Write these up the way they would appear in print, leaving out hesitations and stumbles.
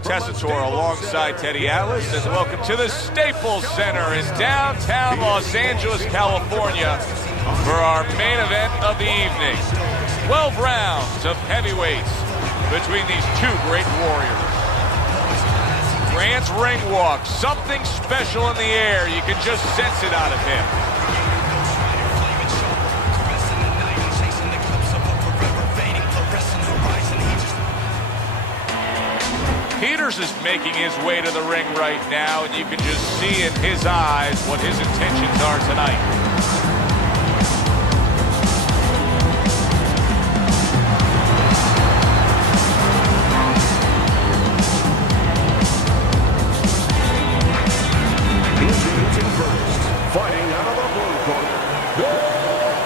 Tessitore alongside Teddy Atlas, and welcome to the Staples Center in downtown Los Angeles, California for our main event of the evening. 12 rounds of heavyweights between these two great warriors. Grant's ring walk, something special in the air. You can just sense it out of him. Peters is making his way to the ring right now, and you can just see in his eyes what his intentions are tonight. Introducing first, fighting out of the blue corner,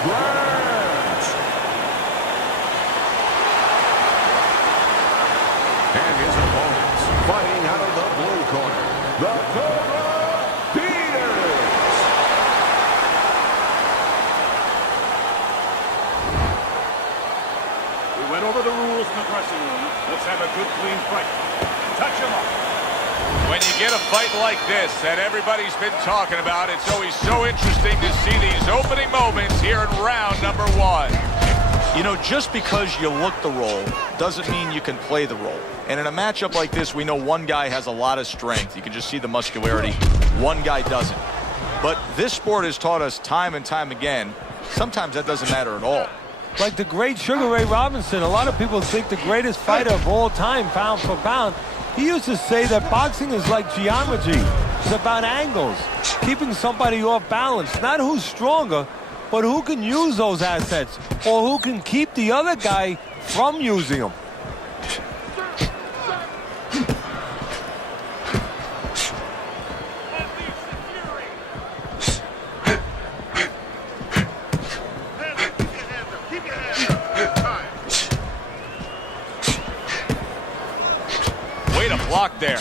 Grant. And his opponents, fighting out of the blue corner, the Peters. We went over the rules in the dressing room. Let's have a good, clean fight. Touch him up. When you get a fight like this that everybody's been talking about, it's always so interesting to see these opening moments here in round number one. You know, just because you look the role doesn't mean you can play the role. And in a matchup like this, we know one guy has a lot of strength. You can just see the muscularity. One guy doesn't. But this sport has taught us time and time again, sometimes that doesn't matter at all. Like the great Sugar Ray Robinson, a lot of people think the greatest fighter of all time, pound for pound. He used to say that boxing is like geometry. It's about angles, keeping somebody off balance. Not who's stronger, but who can use those assets, or who can keep the other guy from using them. Way to block there.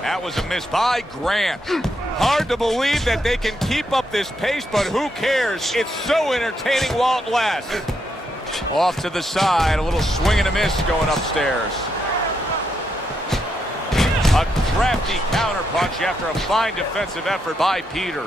That was a miss by Grant. Hard to believe that they can keep up this pace, but who cares? It's so entertaining while it lasts. Off to the side, a little swing and a miss going upstairs. A crafty counterpunch after a fine defensive effort by Peters.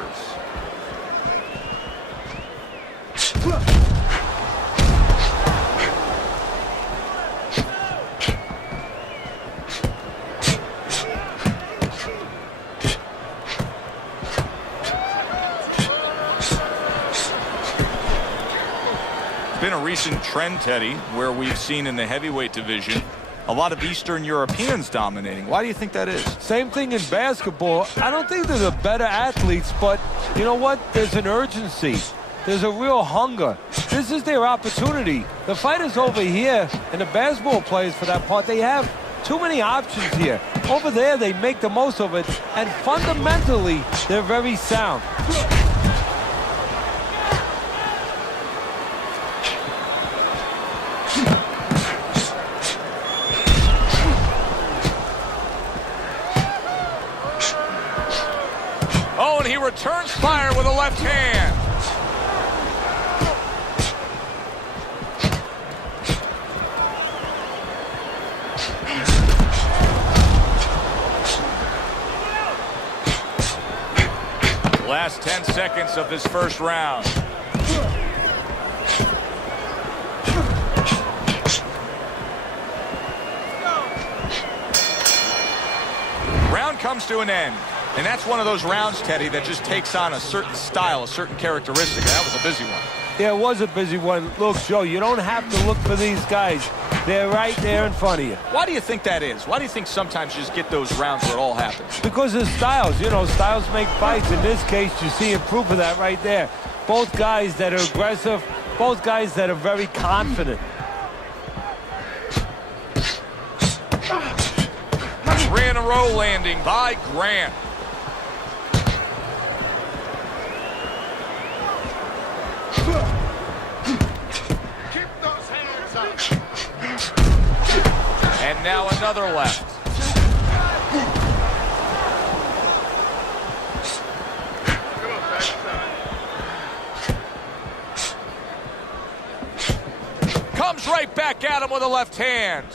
Been a recent trend, Teddy, where we've seen in the heavyweight division a lot of Eastern Europeans dominating. Why do you think that is? Same thing in basketball. I don't think they're the better athletes, but you know what? There's an urgency. There's a real hunger. This is their opportunity. The fighters over here, and the basketball players for that part, they have too many options here. Over there, they make the most of it, and fundamentally, they're very sound. Oh, and he returns fire with a left hand. Last 10 seconds of this first round. Round comes to an end. And that's one of those rounds, Teddy, that just takes on a certain style, a certain characteristic. That was a busy one. Yeah, it was a busy one. Look, Joe, you don't have to look for these guys. They're right there in front of you. Why do you think that is? Why do you think sometimes you just get those rounds where it all happens? Because of styles. You know, styles make fights. In this case, you see proof of that right there. Both guys that are aggressive, both guys that are very confident. 3 in a row landing by Grant. Keep those hands up. And now another left. Comes right back at him with a left hand.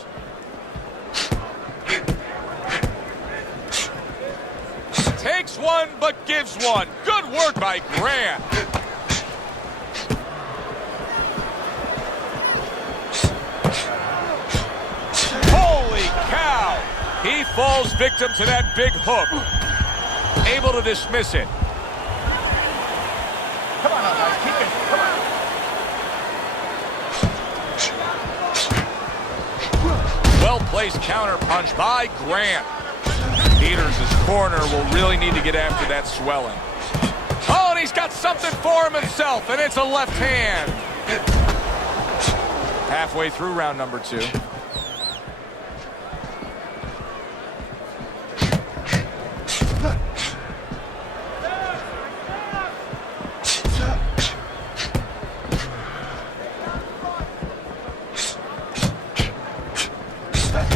Takes one, but gives one. Good work by Grant. Holy cow! He falls victim to that big hook. Able to dismiss it. Come on now, guys. Keep it. Come on. Well-placed counter punch by Grant. Peters' corner will really need to get after that swelling. Oh, and he's got something for him himself, and it's a left hand. Halfway through round number 2.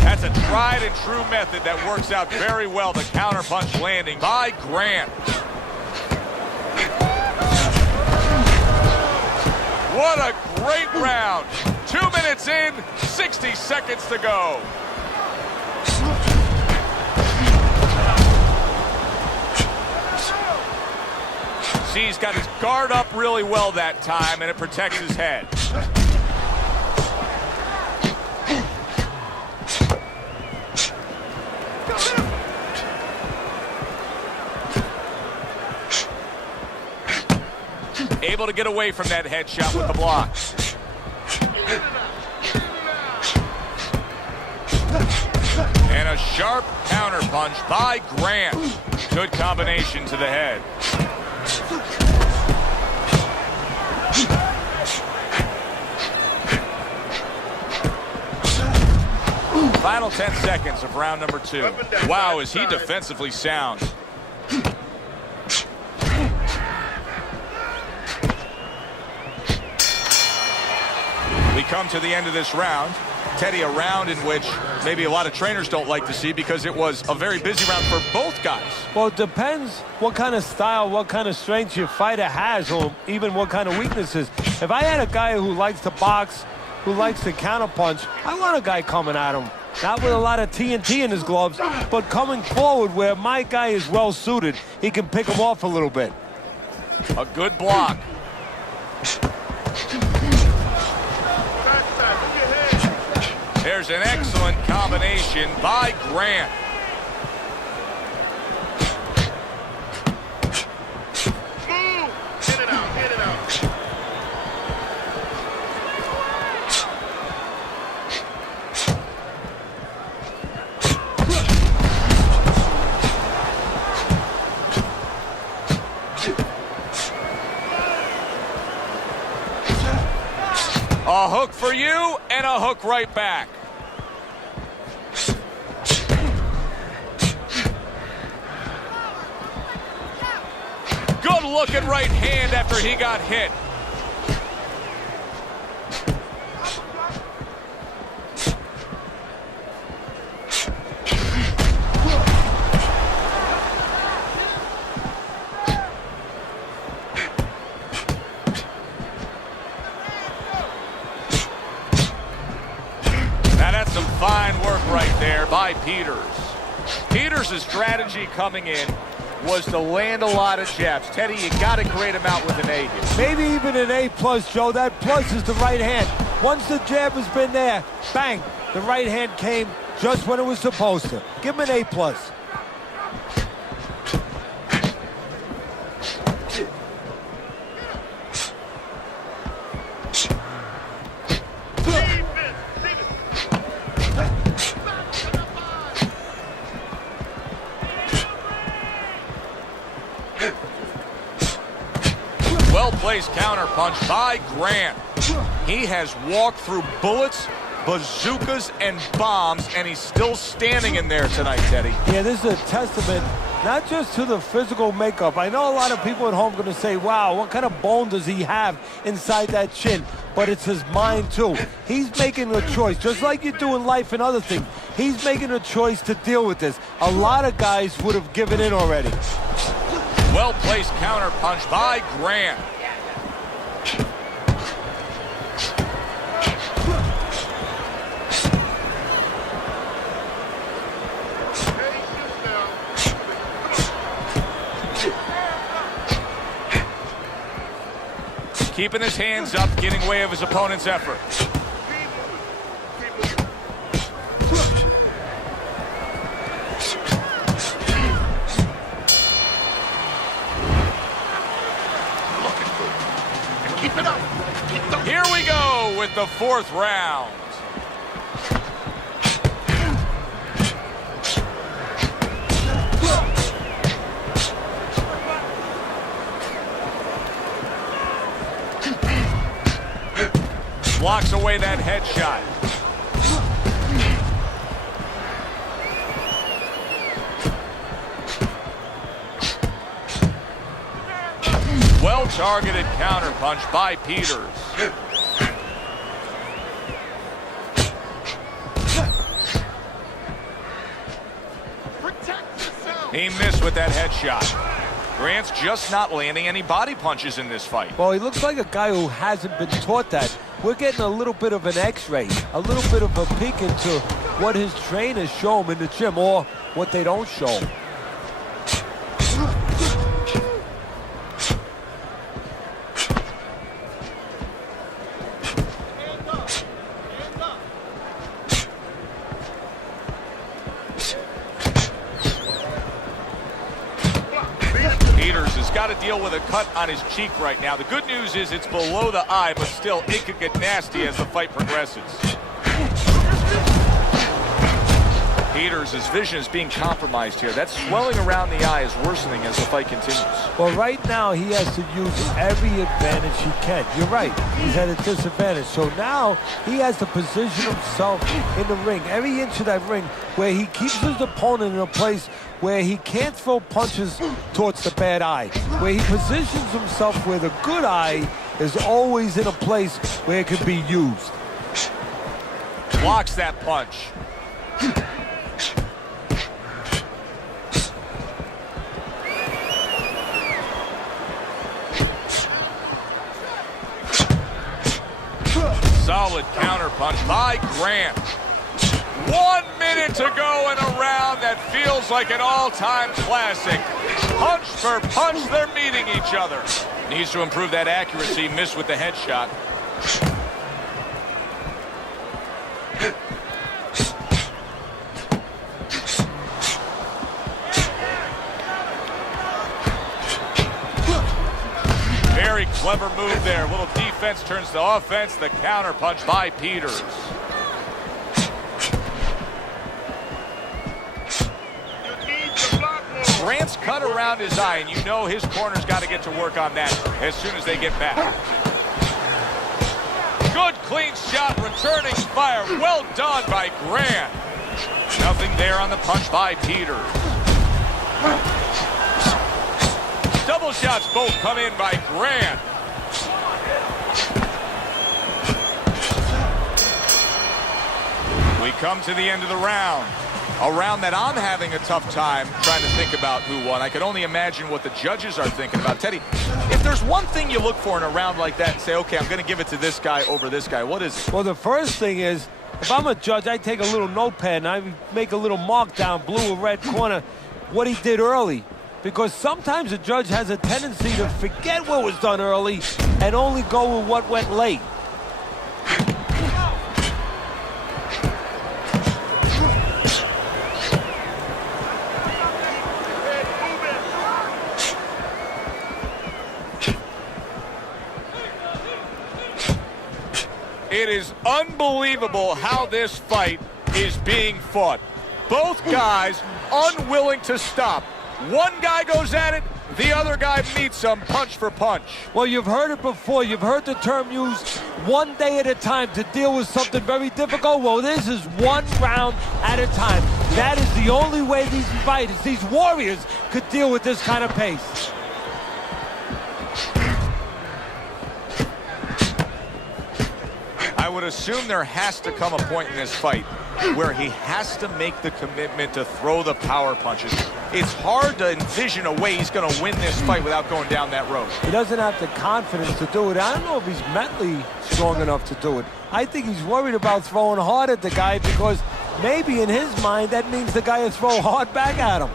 That's a tried and true method that works out very well. The counter punch landing by Grant. What a great round. 2 minutes in, 60 seconds to go. See, he's got his guard up really well that time, and it protects his head. Able to get away from that headshot with the block. And a sharp counter punch by Grant. Good combination to the head. Final 10 seconds of round number 2. Wow, is he defensively sound. We come to the end of this round. Teddy, a round in which maybe a lot of trainers don't like to see because it was a very busy round for both guys. Well, it depends what kind of style, what kind of strength your fighter has, or even what kind of weaknesses. If I had a guy who likes to box, who likes to counterpunch, I want a guy coming at him. Not with a lot of TNT in his gloves, but coming forward where my guy is well suited. He can pick him off a little bit. A good block. There's an excellent combination by Grant. Move! Hit it out, hit it out. A hook for you and a hook right back. Good looking right hand after he got hit. Now that's some fine work right there by Peters. Peters' strategy coming in was to land a lot of jabs. Teddy, you got to grade him out with an A here. Maybe even an A+, Joe. That plus is the right hand. Once the jab has been there, bang, the right hand came just when it was supposed to. Give him an A+. Well-placed counter punch by Grant. He has walked through bullets, bazookas, and bombs, and he's still standing in there tonight, Teddy. Yeah, this is a testament not just to the physical makeup. I know a lot of people at home are going to say, wow, what kind of bone does he have inside that chin? But it's his mind, too. He's making a choice, just like you do in life and other things. He's making a choice to deal with this. A lot of guys would have given in already. Well-placed counter punch by Grant. Keeping his hands up, getting way of his opponent's effort. Here we go with the 4th round. Blocks away that headshot. Well-targeted counter punch by Peters. He missed with that headshot. Grant's just not landing any body punches in this fight. Well, he looks like a guy who hasn't been taught that. We're getting a little bit of an X-ray, a little bit of a peek into what his trainers show him in the gym or what they don't show him. Got to deal with a cut on his cheek right now. The good news is it's below the eye, but still it could get nasty as the fight progresses. Peters' vision is being compromised here. That swelling around the eye is worsening as the fight continues. Well, right now he has to use every advantage he can. You're right. He's at a disadvantage. So now he has to position himself in the ring, every inch of that ring, where he keeps his opponent in a place where he can't throw punches towards the bad eye, where he positions himself where the good eye is always in a place where it can be used. Blocks that punch. Solid counter punch by Grant. 1 minute to go in a round that feels like an all-time classic. Punch for punch, they're meeting each other. Needs to improve that accuracy, missed with the headshot. Very clever move there. Little defense turns to offense. The counter punch by Peters. Grant's cut around his eye, and you know his corner's got to get to work on that as soon as they get back. Good clean shot, returning fire. Well done by Grant. Nothing there on the punch by Peters. Double shots both come in by Grant. We come to the end of the round. A round that I'm having a tough time trying to think about who won. I can only imagine what the judges are thinking about. Teddy, if there's one thing you look for in a round like that and say, okay, I'm going to give it to this guy over this guy, what is it? Well, the first thing is, if I'm a judge, I take a little notepad and I make a little mark down, blue or red corner, what he did early. Because sometimes a judge has a tendency to forget what was done early and only go with what went late. It is unbelievable how this fight is being fought. Both guys unwilling to stop. One guy goes at it, The other guy meets him punch for punch. Well, you've heard it before. You've heard the term used, one day at a time to deal with something very difficult. Well, this is one round at a time. That is the only way these fighters, these warriors, could deal with this kind of pace. I would assume there has to come a point in this fight where he has to make the commitment to throw the power punches. It's hard to envision a way he's going to win this fight without going down that road. He doesn't have the confidence to do it. I don't know if he's mentally strong enough to do it. I think he's worried about throwing hard at the guy because maybe in his mind that means the guy will throw hard back at him.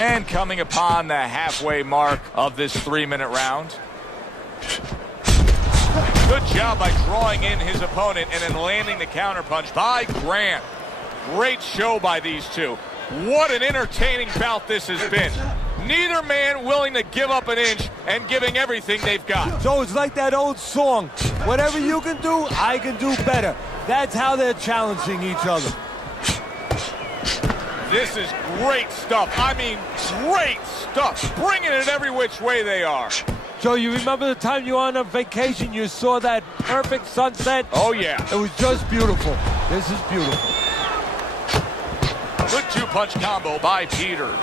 And coming upon the halfway mark of this 3-minute round. Good job by drawing in his opponent and then landing the counterpunch by Grant. Great show by these two. What an entertaining bout this has been. Neither man willing to give up an inch and giving everything they've got. So it's like that old song, whatever you can do, I can do better. That's how they're challenging each other. This is great stuff. I mean, great stuff. Bringing it every which way they are. Joe, you remember the time you were on a vacation, you saw that perfect sunset? Oh, yeah. It was just beautiful. This is beautiful. Good two-punch combo by Peters.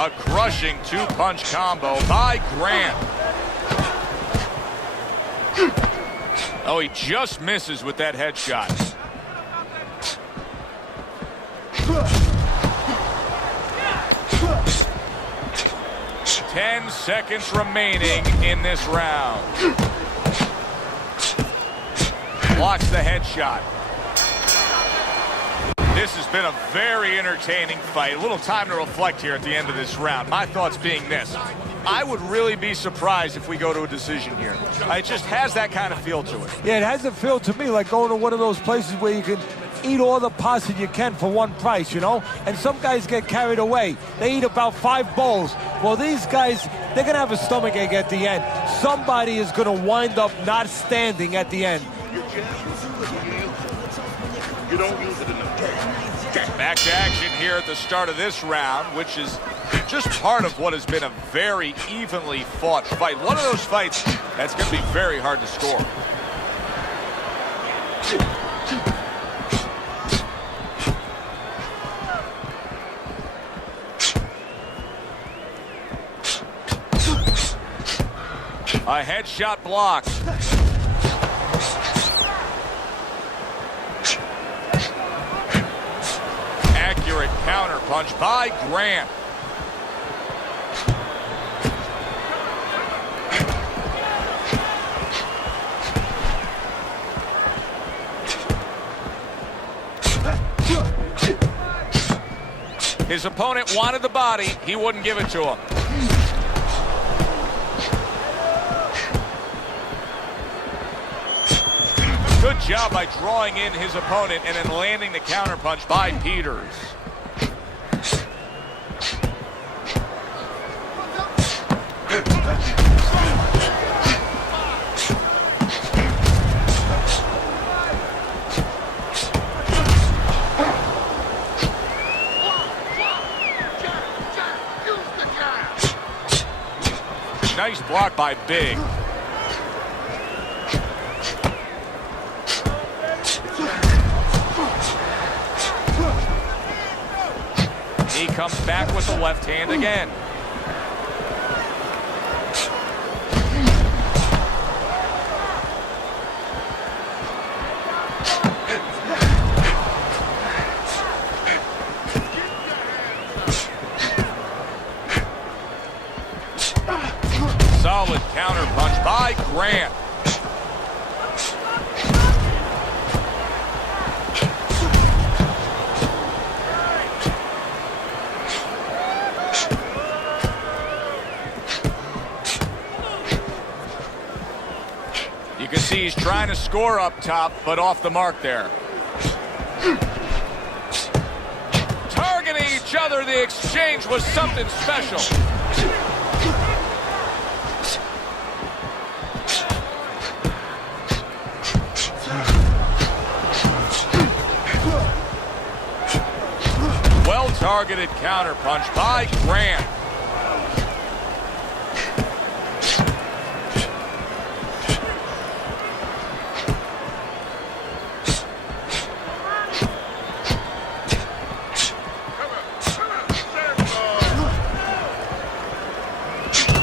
A crushing two-punch combo by Grant. Oh, he just misses with that headshot. Ten seconds remaining in this round. Blocks the headshot. This has been a very entertaining fight. A little time to reflect here at the end of this round. My thoughts being this. I would really be surprised if we go to a decision here. It just has that kind of feel to it. Yeah, it has a feel to me like going to one of those places where you can eat all the pasta you can for one price, you know? And some guys get carried away. They eat about 5 bowls. Well, these guys, they're going to have a stomachache at the end. Somebody is going to wind up not standing at the end. You don't use it enough. Back to action here at the start of this round, which is just part of what has been a very evenly fought fight. One of those fights that's going to be very hard to score. A headshot blocked. Accurate counter punch by Grant. His opponent wanted the body. He wouldn't give it to him. Good job by drawing in his opponent and then landing the counterpunch by Peters. Nice block by Big. He comes back with the left hand again. Solid counter punch by Grant. You can see he's trying to score up top, but off the mark there. Targeting each other, the exchange was something special. Well-targeted counterpunch by Grant.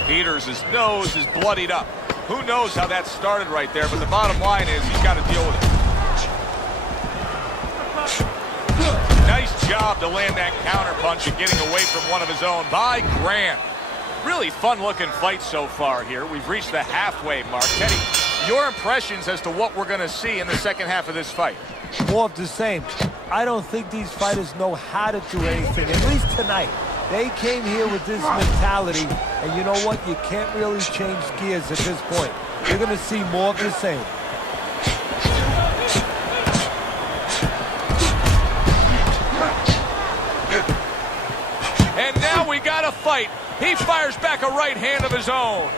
Peters' nose is bloodied up. Who knows how that started right there, but the bottom line is he's got to deal with it. Nice job to land that counterpunch and getting away from one of his own by Grant. Really fun-looking fight so far here. We've reached the halfway mark. Teddy, your impressions as to what we're going to see in the second half of this fight? More of the same. I don't think these fighters know how to do anything, at least tonight. They came here with this mentality, and you know what? You can't really change gears at this point. You're going to see more of the same. And now we got a fight. He fires back a right hand of his own.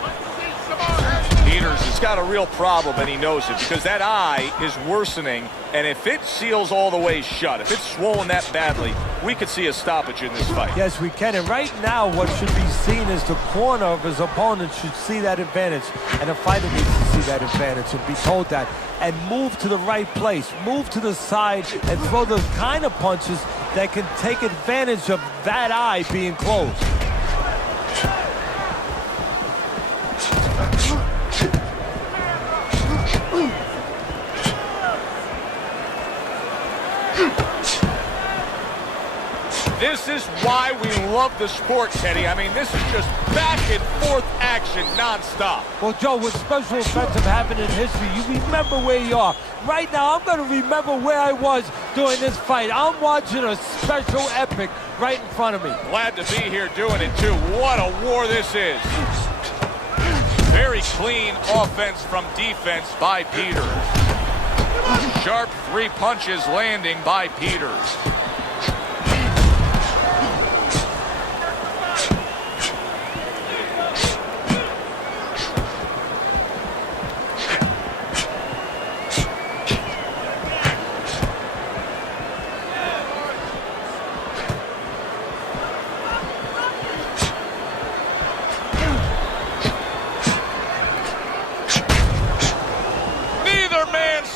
Peters has got a real problem, and he knows it, because that eye is worsening, and if it seals all the way shut, if it's swollen that badly, we could see a stoppage in this fight. Yes, we can. And right now, what should be seen is the corner of his opponent should see that advantage, and the fighter needs to see that advantage and be told that, and move to the right place, move to the side, and throw the kind of punches that can take advantage of that eye being closed. This is why we love the sport, Teddy. I mean, this is just back and forth action nonstop. Well, Joe, when special events have happened in history, you remember where you are. Right now, I'm going to remember where I was during this fight. I'm watching a special epic right in front of me. Glad to be here doing it, too. What a war this is. Very clean offense from defense by Peters. Sharp 3 punches landing by Peters.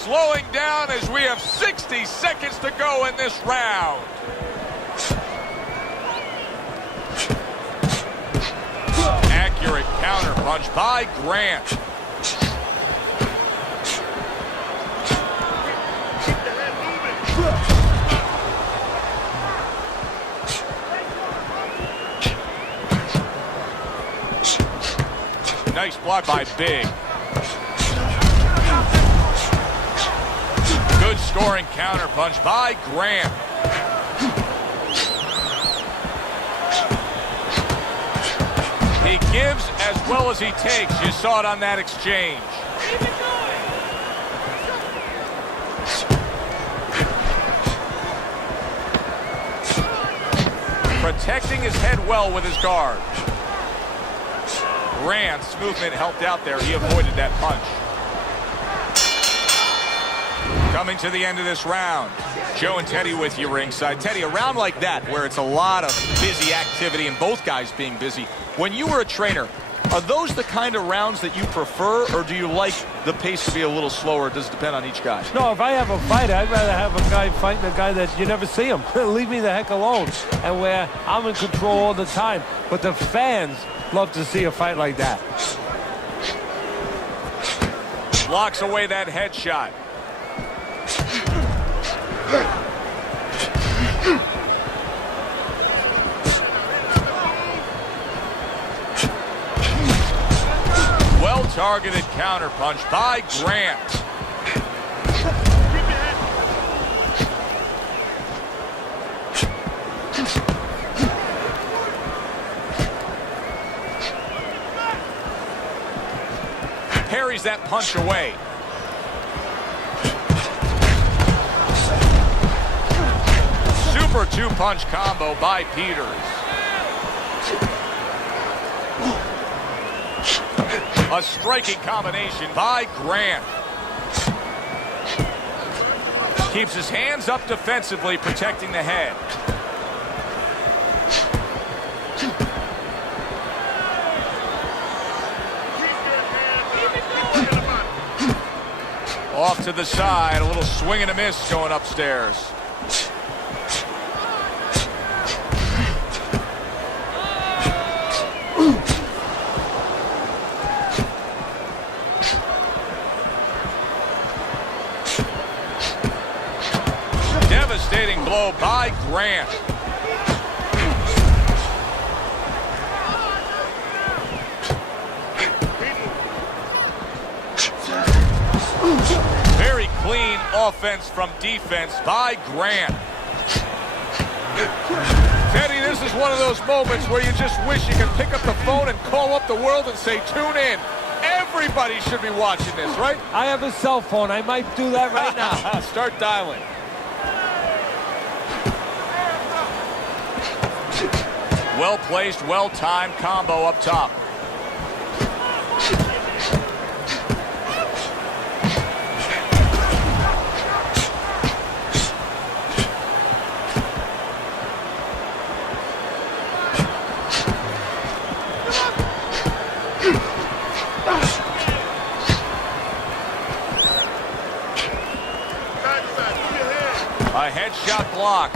Slowing down as we have 60 seconds to go in this round. Accurate counterpunch by Grant. Nice block by Big. Good scoring counterpunch by Grant. He gives as well as he takes. You saw it on that exchange. Protecting his head well with his guard. Grant's movement helped out there. He avoided that punch. Coming to the end of this round. Joe and Teddy with you ringside. Teddy, a round like that where it's a lot of busy activity and both guys being busy. When you were a trainer, are those the kind of rounds that you prefer, or do you like the pace to be a little slower? Does it depend on each guy? No, if I have a fighter, I'd rather have a guy fighting a guy that you never see him. Leave me the heck alone. And where I'm in control all the time. But the fans love to see a fight like that. Blocks away that headshot. Well-targeted counterpunch by Grant. Parries that punch away. Super two-punch combo by Peters. A striking combination by Grant. Keeps his hands up defensively, protecting the head. Off to the side, a little swing and a miss going upstairs. Devastating blow by Grant. Very clean offense from defense by Grant. Teddy, this is one of those moments where you just wish you could pick up the phone and call up the world and say, tune in. Everybody should be watching this, right? I have a cell phone. I might do that right now. Start dialing. Well-placed, well-timed combo up top. A headshot blocked.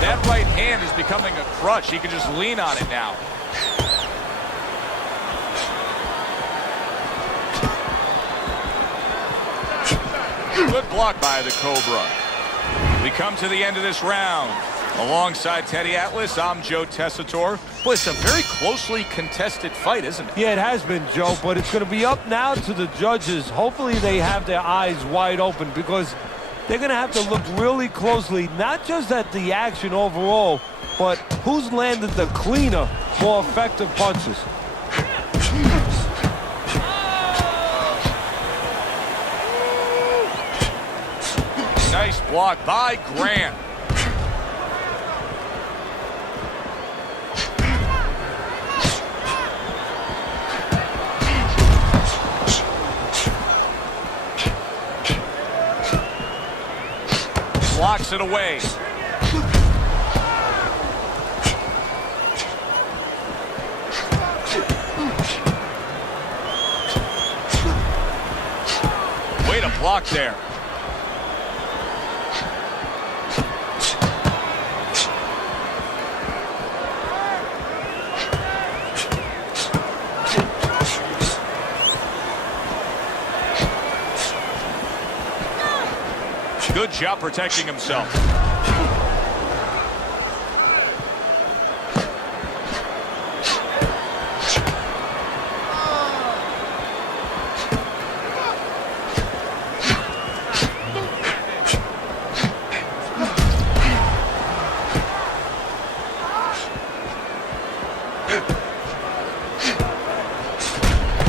That right hand is becoming a crutch. He can just lean on it now. Good block by the Cobra. We come to the end of this round. Alongside Teddy Atlas, I'm Joe Tessitore. Boy, it's a very closely contested fight, isn't it? Yeah, it has been, Joe, but it's going to be up now to the judges. Hopefully they have their eyes wide open because they're going to have to look really closely, not just at the action overall, but who's landed the cleaner, more effective punches. Nice block by Grant. Blocks it away. Way to block there. Good job protecting himself.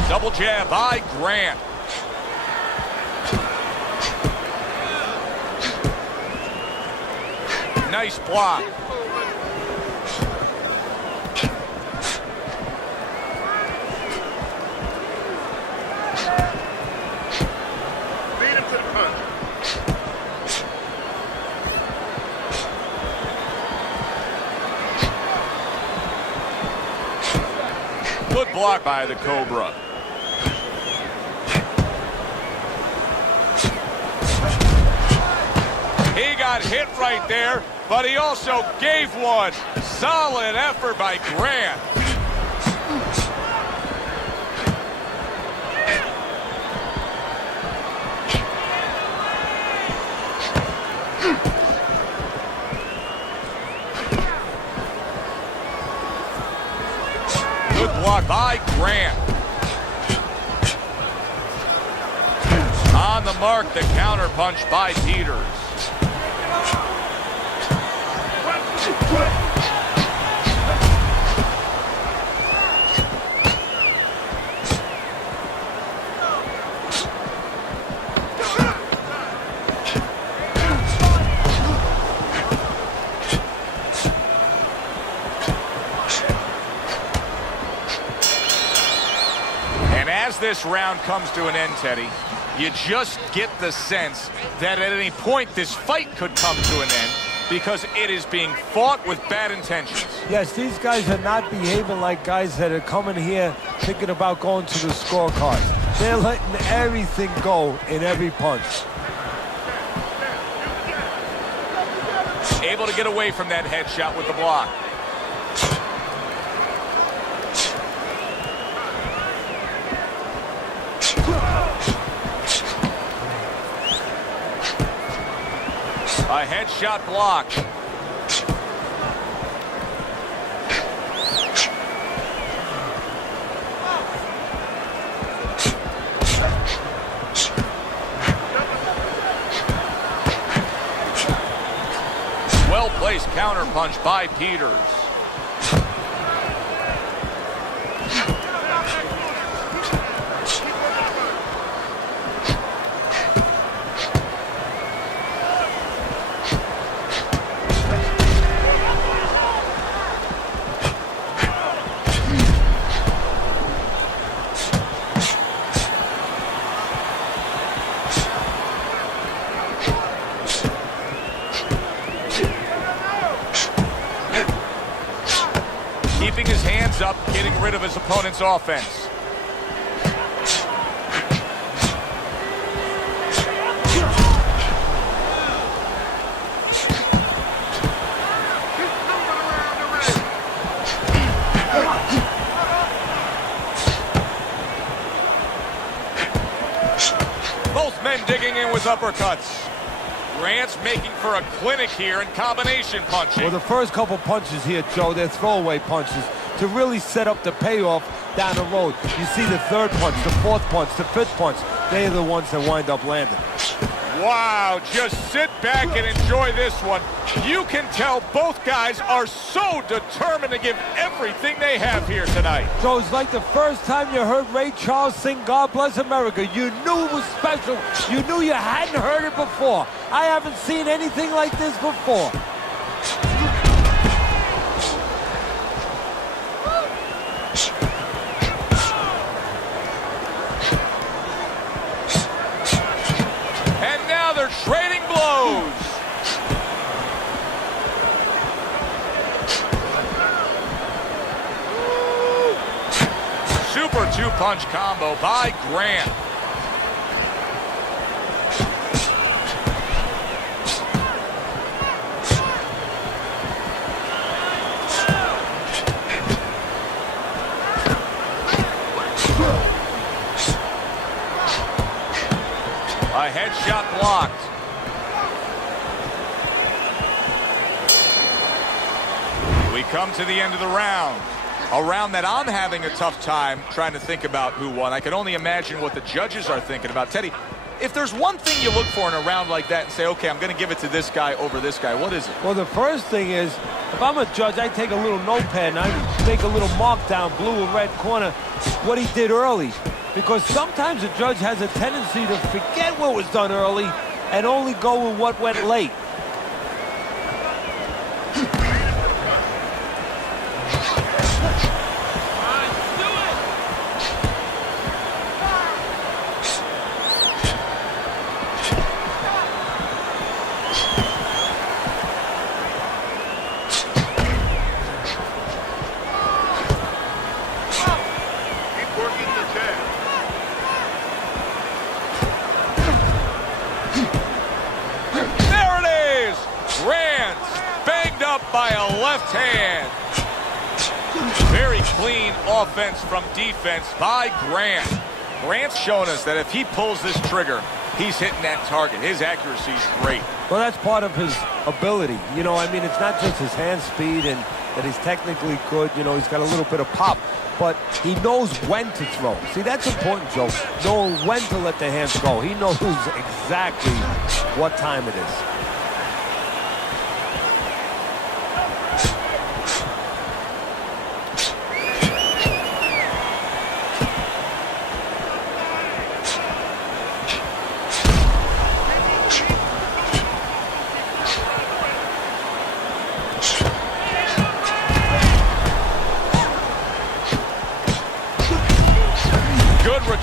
Double jab by Grant. Nice block. Beat him to the punch. Good block by the Cobra. He got hit right there, but he also gave one. Solid effort by Grant. Good block by Grant. On the mark, the counter punch by Peters. this round comes to an end, Teddy, you just get the sense that at any point this fight could come to an end because it is being fought with bad intentions. Yes, these guys are not behaving like guys that are coming here thinking about going to the scorecards. They're letting everything go in every punch. Able to get away from that headshot with the block. A headshot blocked. Well-placed counterpunch by Peters. Keeping his hands up, getting rid of his opponent's offense. Both men digging in with uppercuts. Grant's making for a clinic here in combination punching. Well, the first couple punches here, Joe, they're throwaway punches to really set up the payoff down the road. You see the third punch, the fourth punch, the fifth punch. They're the ones that wind up landing. Wow, just sit back and enjoy this one. You can tell both guys are so determined to give everything they have here tonight. So it's like the first time you heard Ray Charles sing God Bless America. You knew it was special. You knew you hadn't heard it before. I haven't seen anything like this before. And now they're trading blows. Super two-punch combo by Grant. A headshot blocked. We come to the end of the round. A round that I'm having a tough time trying to think about who won. I can only imagine what the judges are thinking about. Teddy, if there's one thing you look for in a round like that and say, okay, I'm going to give it to this guy over this guy, what is it? Well, the first thing is, if I'm a judge, I take a little notepad and I make a little mark down, blue or red corner, what he did early. Because sometimes a judge has a tendency to forget what was done early and only go with what went late. By a left hand. Very clean offense from defense by Grant. Grant's showing us that if he pulls this trigger, he's hitting that target. His accuracy is great. Well, that's part of his ability. You know, I mean, it's not just his hand speed and that he's technically good. You know, he's got a little bit of pop, but he knows when to throw. See, that's important, Joe. Knowing when to let the hands go. He knows exactly what time it is.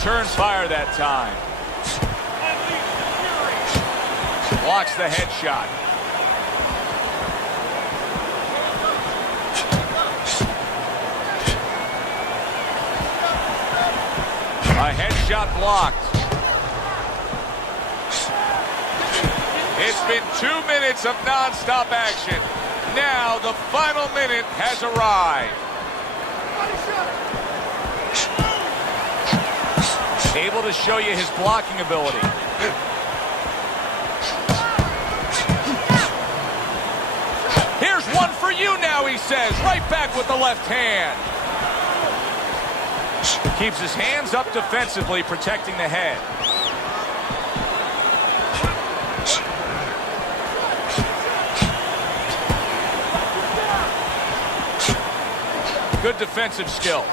Return fire that time. Blocks the headshot. A headshot blocked. It's been 2 minutes of non-stop action. Now the final minute has arrived. Able to show you his blocking ability. Here's one for you now, he says. Right back with the left hand. Keeps his hands up defensively, protecting the head. Good defensive skill.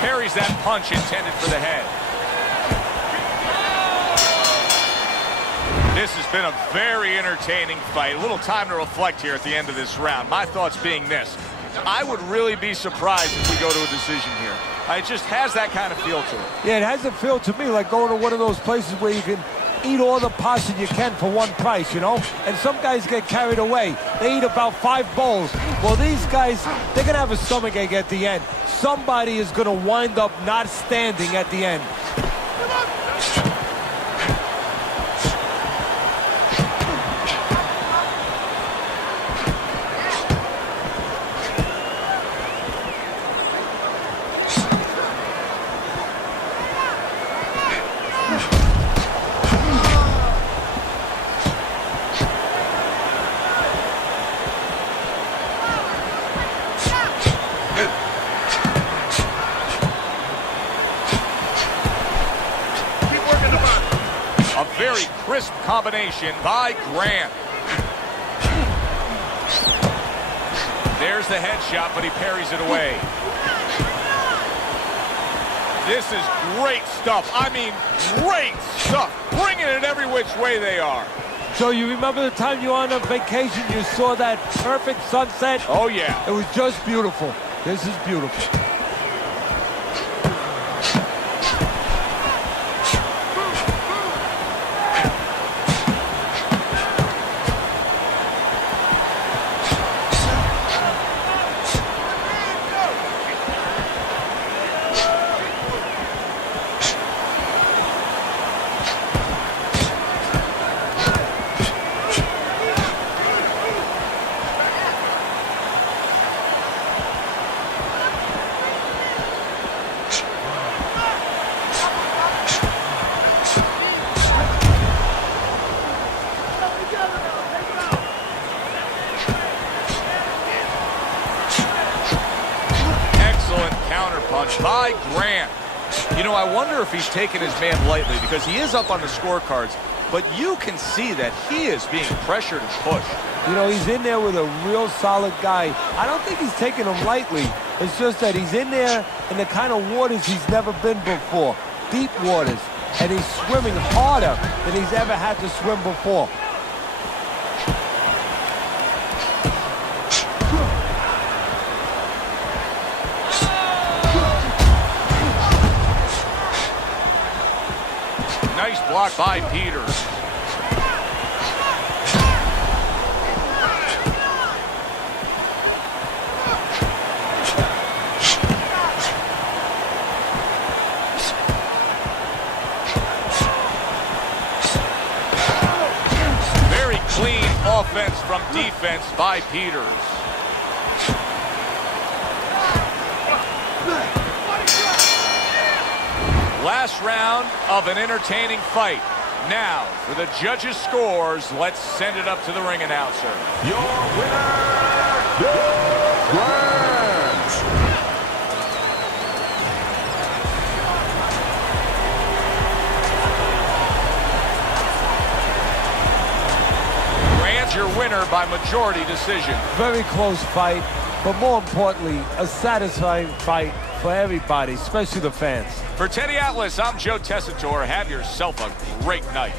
Parries that punch intended for the head. This has been a very entertaining fight. A little time to reflect here at the end of this round. My thoughts being this. I would really be surprised if we go to a decision here. It just has that kind of feel to it. Yeah, it has a feel to me like going to one of those places where you can eat all the pasta you can for one price, you know? And some guys get carried away. They eat about 5 bowls. Well, these guys, they're going to have a stomachache at the end. Somebody is going to wind up not standing at the end. Very crisp combination by Grant. There's the headshot, but he parries it away. This is great stuff. I mean, great stuff. Bringing it every which way they are. So you remember the time you were on a vacation, you saw that perfect sunset? Oh, yeah. It was just beautiful. This is beautiful. By Grant. You know, I wonder if he's taking his man lightly because he is up on the scorecards, but you can see that he is being pressured and pushed. You know, he's in there with a real solid guy. I don't think he's taking him lightly. It's just that he's in there in the kind of waters he's never been before, deep waters, and he's swimming harder than he's ever had to swim before. Nice block by Peters. Very clean offense from defense by Peters. Last round of an entertaining fight. Now, for the judges' scores, let's send it up to the ring announcer. Your winner, Grant. Grant's your winner by majority decision. Very close fight. but more importantly, a satisfying fight for everybody, especially the fans. For Teddy Atlas, I'm Joe Tessitore. Have yourself a great night.